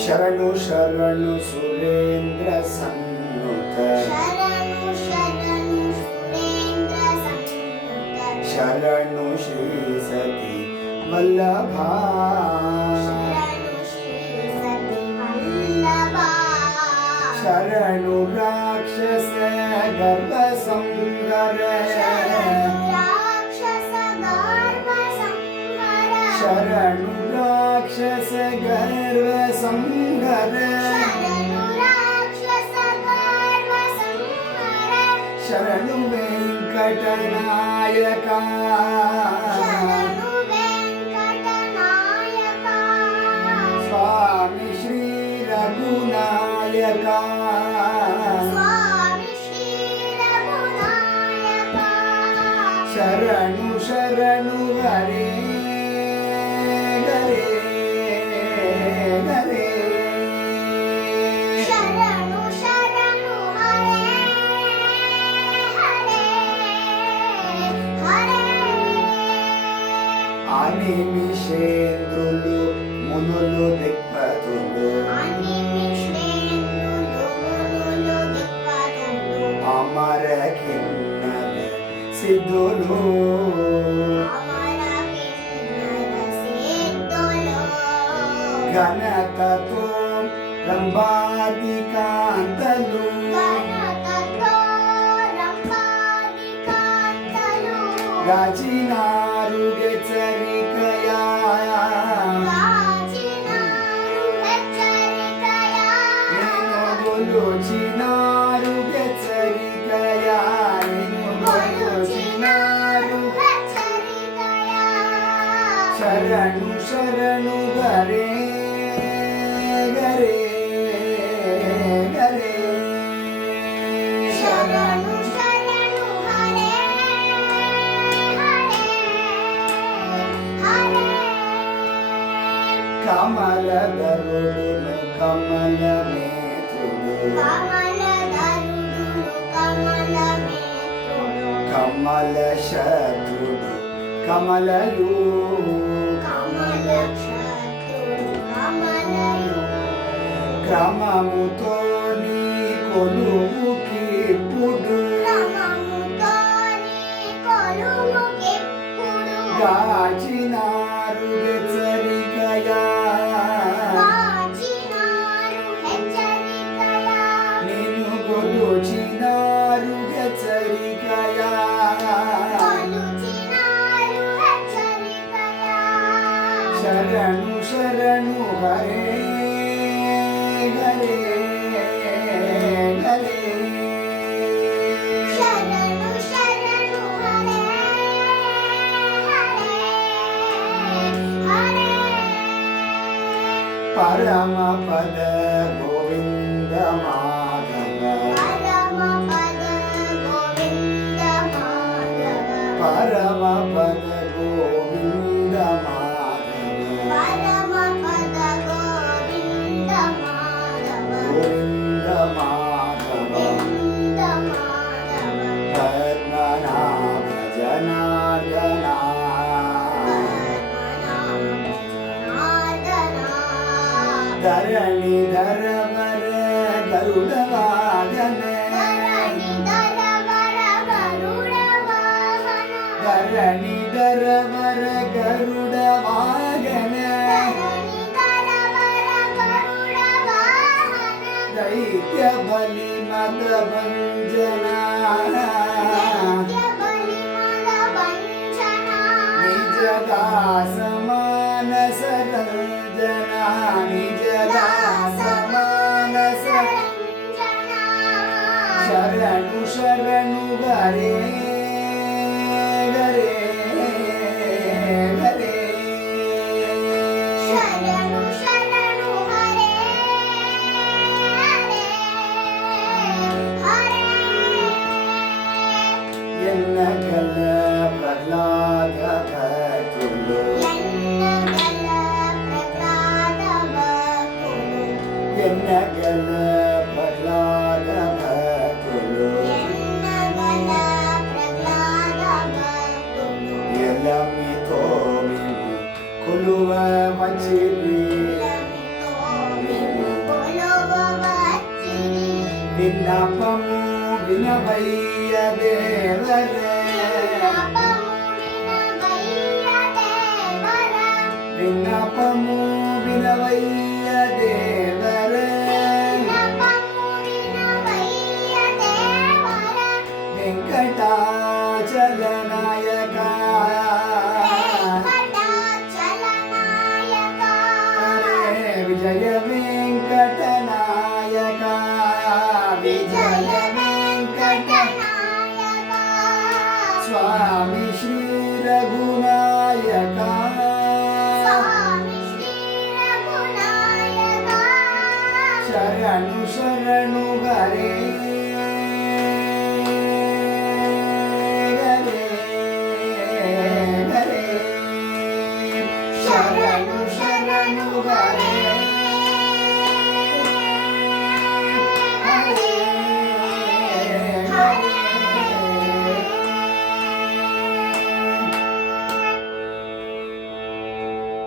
ಶರಣು ಶರಣು ಸುರೇಂದ್ರ ಸನ್ನುತ ಶರಣು ಶರಣು ಸುರೇಂದ್ರ ಸನ್ನುತ ಶರಣು ಶ್ರೀ ಸತಿ ವಲ್ಲಭ ಶರಣು ಶ್ರೀ ಸತಿ ವಲ್ಲಭ ಶರಣು ರಾಕ್ಷಸ ಗರ್ಭ ಸಂಹರ ಶರಣು ರಾಕ್ಷಸ ಗರ್ಭ ಸಂಹರ ಶರಣು ರಾಕ್ಷಸ ಗರ್ಭ ಸಂಹರ ಶರಣು ರಾಕ್ಷಸ ಗರ್ಭ ಸಂಹರ ಶರಣು ವೆಂಕಟನಾಯಕ ಶರಣು ವೆಂಕಟನಾಯಕ ಸ್ವಾಮಿ ಶ್ರೀ ರಘುನಾಯಕ ಸ್ವಾಮಿ ಶ್ರೀ ರಘುನಾಯಕ ಶರಣು ಶರಣು ಹರೇ ಹರೇ ಹರೇ ಶರಣು ಶರಣು ಹರೇ ಹರೇ ಹರೇ అనిమిషేంద్రులు మునులు దిక్పతులు అనిమిషేంద్రులు మునులు దిక్పతులు అమర కిన్నర సిద్ధులు అమర కిన్నర సిద్ధులు ఘనతతో రంభాదికాంతలు గణతతో రంభాదికాంతలు గాచినారు గెచ్చరికయా గాచినారు హెచ్చరికయా నేను గొలుచినారు గెచ్చరికయా నేను గొలుచినారు హెచ్చరికయా శరణు శరణు గరే గరే గరే శరణు శరణు హరే హరే హరే కమలదరుడును కమల నేత్రుడు కమలధరుడు కమలనేత్రుడు కమల శత్రుడు కమలయు కమలక్షత్రుడు కమలయు క్రమముతో నీ కొలువుకిప్పుడు క్రమముతో నీ కొలువుకెప్పుడు గాచినారు హెచ్చరికయా గాచినారు హెచ్చరికయా నిన్ను గొలుచినారు హెచ్చరికయా కొలుచినారు హెచ్చరికయా శరణు శరణు హరే హరే హరే శరణు శరణు హరే హరే హరే పరమ పద గోవింద మాధవ పరమ పద గోవింద మాధవ పరమ పద గోవింద మాధవ పరమ పద గోవింద మాధవ గోవింద మాధవ గోవింద మాధవ పద్మనాభ జనార్దన ధరణి ధరవర గరుడ వాగన ధరణి ధరవర గరుడ వాగన దైత్య బలి మద భంజన నిజ దాస మానస రంజన నిజ దాస మానస శరణు శరణు గరే గరే గరే శరణు శరణు హరే హరే హరే ఎన్నగల ప్రహ్లాద భక్తులు ఎన్నగల ప్రహ్లాద భక్తులు ఎన్నగల ప్రహ్లాద భక్తులు ఎన్నగల ప్రహ్లాద భక్తులు ఎలమితో మేము కొలువ వచ్చిరి లమితో విన్నపము వినవయ్య దేవరే విన్నపము వినవయ్య దేవరే వెంకటాచలనాయక హరే విజయ వెంకటనాయక విజయ వెంకట స్వామి శ్రీ రఘునాయక శరణు శరణు హరే